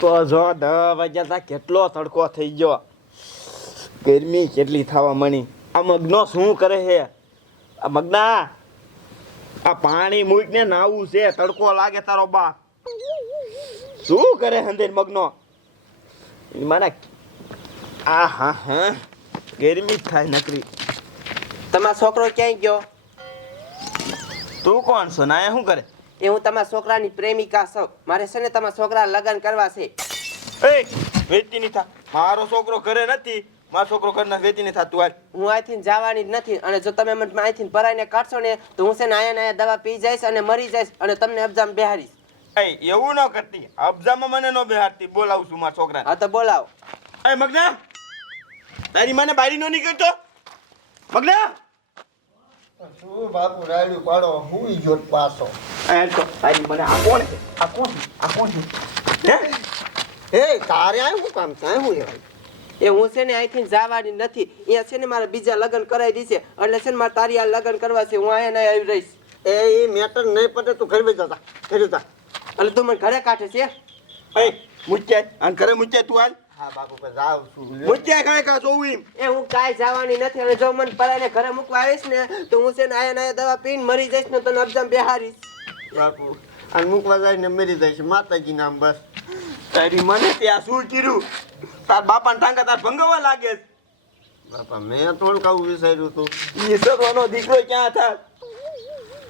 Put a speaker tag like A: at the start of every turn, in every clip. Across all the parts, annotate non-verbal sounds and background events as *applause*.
A: તો જો દસ વાગ્યા તા કેટલો તડકો થઈ ગયો. ગરમી કેટલી થવા મળી આ મગનો શું કરે છે? આ મગના, આ પાણી મૂકીને નાવું છે, તડકો લાગે તારો બા શું કરે હંદેર મગનો? મને આ હા હા, ગરમી થાય નકરી.
B: તમારો છોકરો ક્યાંય ગયો?
A: તું કોણ છો? ના શું કરે?
B: એ હું તમારા છોકરાની પ્રેમિકા છું. મારે છે ને તમારા છોકરા લગ્ન કરવા છે.
A: એ વેચતી નહીં થા. મારો છોકરો ઘરે નથી. મારો છોકરો ઘરના વેચી નહીં થતું હાલ.
B: હું અહીંથી જવાની જ નથી. અને જો તમે મને અહીંથી ભરાઈને કાઢશો ને તો હું છે ને આયા આયા દવા પી જઈશ અને મરી જઈશ અને તમને અબજામ બેહારીશ
A: એ એવું ન કરતી. અબજામાં મને ન બેહારતી બોલાવું છું મારા છોકરા
B: હા તો બોલાવો.
A: એ મગના! તારી મને બારી નો નીકળતો? મગના!
C: શું બાપુ રાયડું પાડો? હું જોત પાછો.
A: તો તારી મને આ કોણ છે? આ કોણ છે? આ કોણ છે? હે?
C: એ તારે આ શું કામ? છે શું લેવાય
B: એ હું છે ને અહીંથી જવાની નથી. અહીંયા છે ને મારે બીજા લગ્ન કરાવી દીશે એટલે છે ને મારે તારી આ લગ્ન કરવા છે. હું અહીંયા ને આવી રહીશ.
C: એ એ મેટર નહીં પડે તું ઘરે જતા ઘરે જા.
B: એટલે તું મને ઘરે કાઢે છે?
A: એ મુચ્ચાય અને ઘરે મુચ્ચાય તું હાલ.
C: હા બાપુ પર જાવ છું. લ્યો.
A: કાંઈ કાં જોવું એમ.
B: એ હું કાંઈ જવાની નથી. અને જો મને પરાઈને ઘરે મૂકવા આવીશ ને તો હું છે ને આયા ને દવા પીને મરી જઈશ ને તને અબજામ બેહારીશ.
C: બાપુ અને મૂકવા જાય ને મરી જાય છે. માતાજી નામ બસ.
A: તારી મને ત્યાં શું કર્યું તાર બાપાને ટાંગા તાર ભંગવા લાગે છે.
C: બાપા મેં થોડુંક આવું વિચાર્યું હતું.
A: ઈશ્વરનો દીકરો ક્યાં થાય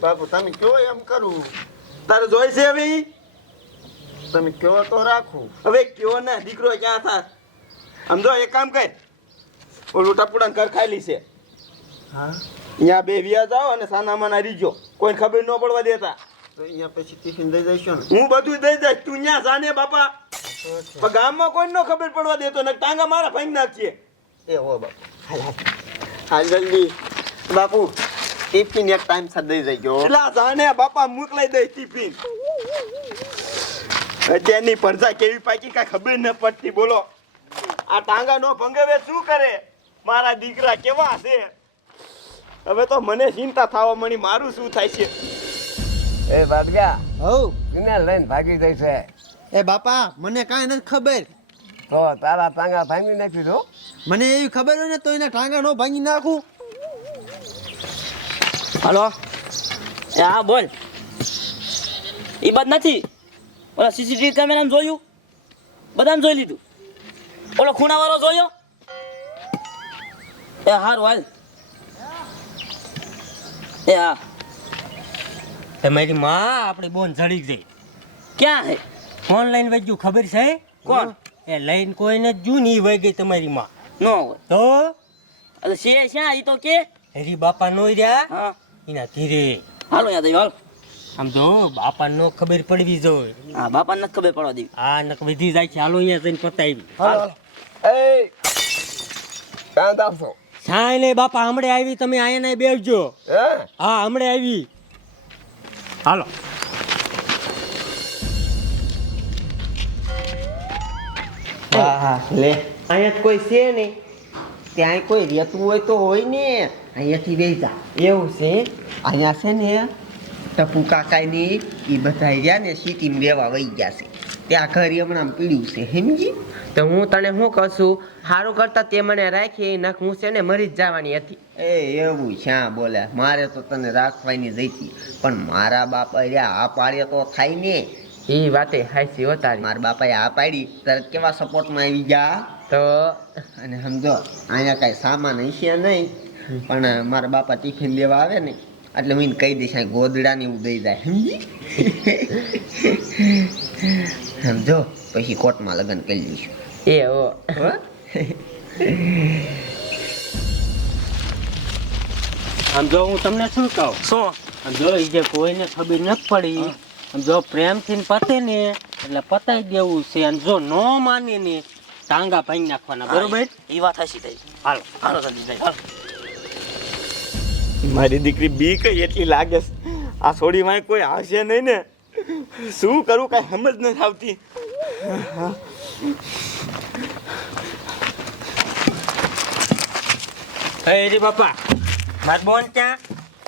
C: બાપુ તમે કયો એમ કરું?
A: તારે જોઈ છે હવે?
C: તમે કયો તો રાખો.
A: હવે કયો ને દીકરો ક્યાં થાય આમ જો એક કામ કર. ઓલું ટપુડા ઘર ખાલી છે.
C: હા?
A: અહીંયા બે વ્યા આવો અને સાના માના રીજો. કોઈ ખબર ન પડવા દેતા.
C: તો અહીંયા પછી ટિફિન દઈ દઈશું
A: હું બધું દઈ દઈશ. તું ત્યાં જાને બાપા. પણ ગામમાં કોઈ નો ખબર પડવા દેતો ને ટાંગા મારા ભાઈ નાખીએ
C: એ હો બાપુ. હાલ હાલ. હાલ જલ્દી. બાપુ ટિફિન એક ટાઈમ સાથે દઈ ગયો
A: એટલા જાને બાપા મોકલાઈ દઈશ ટિફિન. અત્યારની પરજા કેવી પાકી કાંઈ ખબર ન પડતી. બોલો. આ ટાંગા નો ભંગવે શું કરે? મારા દીકરા કેવા છે? હવે તો મને ચિંતા થવા મળી મારું શું થાય છે?
D: એ બાદગા
C: હવ
D: કિને લઈને ભાગી ગઈ છે.
C: એ બાપા મને કાંઈ નથી ખબર.
D: તો તારા ટાંગા ભાંગી નાખી દો
C: મને એવી ખબર હોય ને તો એના ટાંગા નો ભાંગી નાખું.
E: હલો. એ હા બોલ. એ બધ નથી. ઓલા સીસીટીવી કેમેરામાં જોયું? બધાને જોઈ લીધું. ઓલો ખૂણાવાળો જોયો? એ હારું હાલ. એ હા.
F: તમારી માં આપણી બોન જડી ગઈ.
E: ક્યાં હે?
F: ઓનલાઈન વેચ્યું ખબર છે?
E: કોણ?
F: એ લઈને કોઈને જૂની વહી ગઈ તમારી માં.
E: નો હોય.
F: તો?
E: અરે છે શ્યાં એ તો કે?
F: હરી બાપા નો રહ્યા? એના ધીરે
E: હાલો યાદ હાલ.
F: આમ જો બાપા નો ખબર પડવી જો
E: હા બાપાને નથી ખબર પડવા દેવી.
F: હા નક વધી જાય છે. હાલો અહીંયા જઈને પતાવી.
D: હાલો એ કાંત આપશો
F: સાય ને બાપા હમણે આવી તમે અહીંયા ને બેસજો.
D: હે?
F: હા હમણે આવી. હાલો.
B: હા લે. અહીંયા કોઈ છે નહીં. ત્યાં કોઈ રહેતું હોય તો હોય ને. અહીંયાથી બેસી જા. એવું છે? અહીંયા છે ને ટપુ કાકાની એ બધા રહ્યા ને સિટીમાં રહેવા વહી ગયા છે. ત્યાં ઘર હમણાં પીડ્યું છે સમજી તો હું તને શું કહું છું? સારું કરતા તે મને રાખી નખ હું છે ને મરી જ જવાની હતી. એ એવું શ્યાં બોલે. મારે તો તને રાખવાની જઈતી પણ મારા બાપા રહ્યા આ પાડ્યો તો થાય ને. એ વાતે હાચી હોતા મારા બાપાએ આ પાડી. તરત કેવા સપોર્ટમાં આવી ગયા તો? અને સમજો અહીંયા કાંઈ સામાન હશે નહીં. પણ મારા બાપા ટિફિન લેવા આવે ને એટલે હું એને કહી દઈશ ગોદડા ને એવું દઈ જાય. સમજી *laughs* સમજો પછી કોર્ટમાં લગ્ન કરી લઈશું. એ હો.
F: આમ જો હું તમને શું કહું?
E: શું?
F: આમ જો એ જે કોઈને ખબર ન પડી આમ જો પ્રેમથી પતે ને એટલે પતાઈ દેવું છે. અને જો ન માને ને ટાંગા ભાઈ નાખવાના બરોબર?
E: એ વાત હસી થઈ.
F: હાલો.
E: હાલો હાલો.
A: મારી દીકરી બી કઈ એટલી લાગે આ આ છોડીમાં કોઈ હાસે નહીં ને. શું કરું કાંઈ સમજ નથી આવતી.
F: અરે બાપા માર બોન ક્યાં?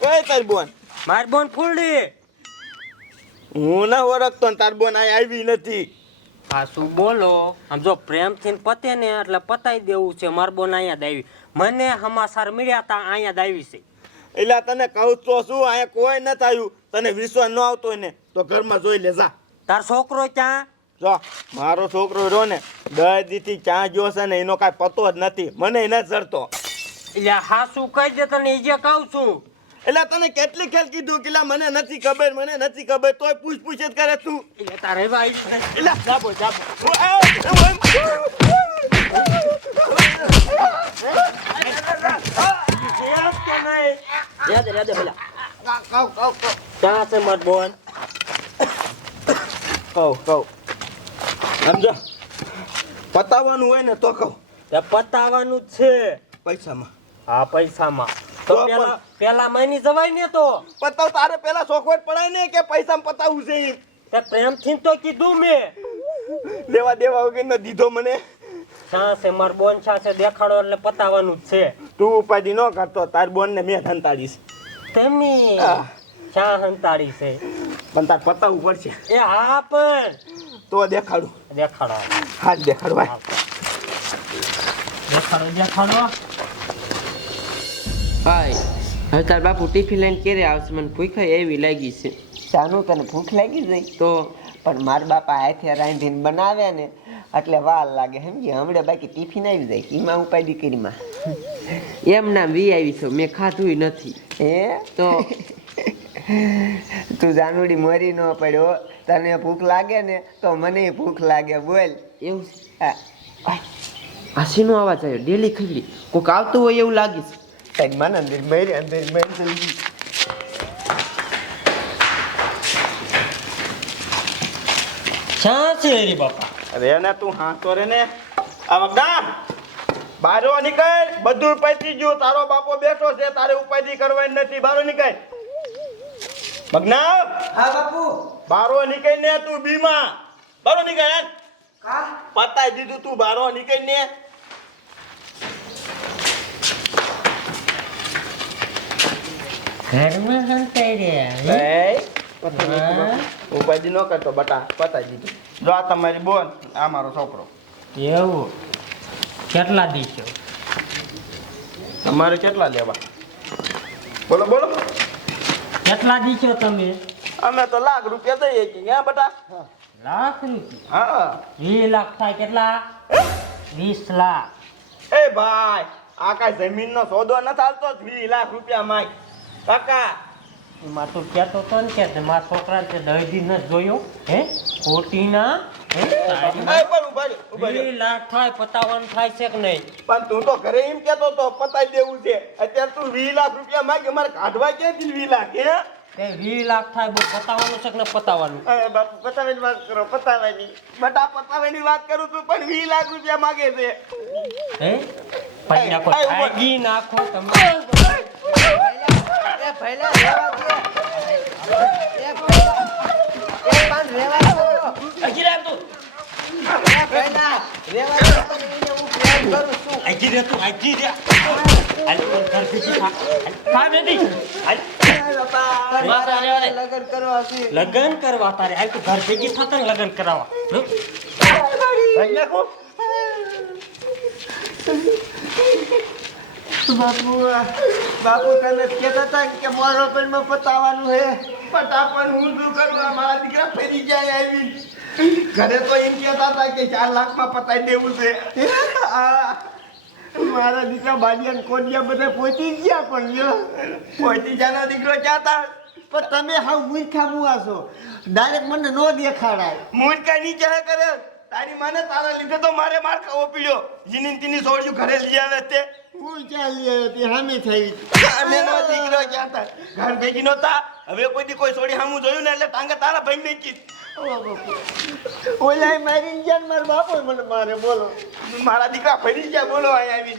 A: કઈ તાર બોન?
F: માર બોન ફૂલડી.
A: હું ના ઓળખતો ને તાર બોન અહીં આવી નથી.
F: હા શું બોલો? આમ જો પ્રેમથી પતે ને એટલે પતાઈ દેવું છે માર બોન અહીંયા દાવી આવી. મને હમાસાર મળ્યા તા અહીંયા દાવી આવી છે.
A: એટલે તને કહું તો શું અહીંયા કોઈ નથી આવ્યું. તને વિશ્વાસ ન આવતો ને તો ઘરમાં જોઈ લે જા
F: તાર છોકરો ક્યાં?
A: જો મારો છોકરો રહ્યો ને દસ દીથી ક્યાં ગયો છે ને એનો કાંઈ પતો જ નથી. મને એને જડતો.
F: એટલે હા શું કહી દે તને એ જે કહું છું.
A: એટલે તને કેટલી ખેલ કીધું? કે મને નથી ખબર મને નથી ખબર તોય પૂછ પૂછ જ કરે તું.
F: એટલે તારે ભાઈ
A: એટલે જાબો જાબો.
E: રેદે રેદે પેલા
F: ક્યાં છે માર બોન?
A: કહું કહું. સમજો? પતાવવાનું હોય ને તો કહું.
F: તે પતાવવાનું જ છે.
A: પૈસામાં.
F: હા પૈસામાં.
A: તો
F: પેલા પેલા મહિની જવાય ને તો.
A: પતાવ તારે પેલા ચોખવટ પડાય ને કે પૈસામાં પતાવવું છે?
F: તે પ્રેમથી તો કીધું મેં.
A: દેવા દેવા વગર દીધો મને.
F: છા માર બોન છા દેખાડો એટલે પતાવાનું જ છે.
A: તું ઉપાધિ ન કરતો તાર બોન ને મેં હંતાડીશ.
F: તેમની. ચા હંતાડી છે.
A: પણ તાર પતાવવું પડશે
F: એ હા પણ.
A: તો દેખાડું.
F: દેખાડો.
A: હા દેખાડો ભાઈ.
F: દેખાડો દેખાડો.
B: હાય હવે તાર બાપુ ટિફિન લઈને ક્યારે આવશે? મને ભૂખ એવી લાગી છે.
C: જાનું તને ભૂખ લાગી જાય
B: તો?
C: પણ મારા બાપા હાથે રાંધીને બનાવ્યા ને એટલે વાર લાગે. સમજી હમણાં બાકી ટિફિન આવી જાય એમાં ઉપાય દીકરીમાં
B: એમ નામ વી આવી છો મેં ખાધું નથી.
C: હે?
B: તો?
C: તું જાનુડી મરી ન પડ્યો તને ભૂખ લાગે ને તો મને ભૂખ લાગે બોલ.
B: એવું? છે
C: હા,
B: આ શેનો અવાજ આવ્યો? ડેલી ખીલી કોક આવતું હોય એવું લાગીશ
C: તારી મને અંદર મરી અંદર મરી જલ્દી
F: ચા છે રે બાપા?
A: અરે ને તું હા તો રે ને. આ મગડા બારો નીકળ બધું પૈસી ગયું તારો બાપો બેઠો છે તારે ઉપાધિ કરવાની નથી. બારો નીકળ. મગના
C: હા બાપુ.
A: બારો નીકળી ને તું બીમા. બારો નીકળ
C: કા?
A: પતાઈ દીધું તું બારો નીકળી ને.
F: ઘરમાં હંતાઈ
A: રહ્યા? ઉપાધિ ન કરતો બટા પતાઈ દીધું. જો આ તમારી બોન આ મારો છોકરો.
F: એવું? કેટલા દીશો
A: તમારે કેટલા લેવા? બોલો બોલો.
F: કેટલા દીશો તમે?
A: અમે તો લાખ રૂપિયા દઈએ છીએ ક્યાં બટા?
F: લાખ રૂપિયા
A: હા.
F: વીસ લાખ થાય કેટલા? વીસ લાખ.
A: એ ભાઈ આ કાંઈ જમીનનો સોદો ન ચાલતો વીસ લાખ રૂપિયા માય. કાકા.
F: એમાં તું કહેતો તો ને કે મારા છોકરાને તે દહીથી ન જોયો હે? ખોટીના લાખ થાય પતાવન થાય છે કે નહીં?
A: પણ તું તો ઘરે એમ કેતો તો પતાવી દેવું છે. અત્યારે તું વી લાખ રૂપિયા માંગે મારે કાઢવા ક્યાંથી વી લાખ હે?
F: થાય બહુ પતાવવાનું છે કે ન પતાવવાનું
A: બાપુ પતાવાની વાત કરો પતાવાની. બટા પતાવાની વાત કરું છું પણ વી લાખ રૂપિયા માંગે છે.
F: હે? નાખો ભાગી નાખો તમે.
C: એ ભઈલા રેવા દે એ ભઈલા એ પણ રેવા દો
E: હજી રાખ તું
C: એ હું
E: હજી રે તું હજી રે હાલ તું હાલ, થા બેટી હાલ.
C: લગન કરવા છે
F: લગ્ન કરવા તારે. હાલ તું ઘર ભેગી થતા લગ્ન કરાવવા.
C: બાપુ બાપુ તને કહેતા હતા કે મારો પેનમાં પતાવાનું હે?
A: પટા પણ હું શું કરવા મારા દીકરા ફેરી જાય આવી. ઘરે તો એમ કહેતા હતા કે ચાર લાખમાં પતાઈ દેવું છે.
C: મારા દીકરા બાજિયા કોડિયા બધા પહોંચી ગયા પણ જો
A: પહોંચી જાનો દીકરો ચાતા
C: પણ તમે હા મૂર્ખા મુવા છો. ડાયરેક્ટ મને ન દેખાડાય.
A: મૂર્ખા નીચે કરે. તારી માને તારા લીધે તો મારે માર ખાવો પડ્યો. જીની તીની છોડ્યું ઘરે લઈ આવે તે.
C: હું ચાલી આવ્યો? તે હામી થઈ
A: અને નો દીકરો ક્યાં તા? ઘર ભેગી નહોતા. હવે કોઈ દી કોઈ છોડી હામું જોયું ને એટલે ટાંગે તારા ભાઈ નાખી
C: ઓલા મારી ગયા મારો બાપો મને મારે બોલો.
A: મારા દીકરા ફરી ગયા બોલો અહીંયા આવી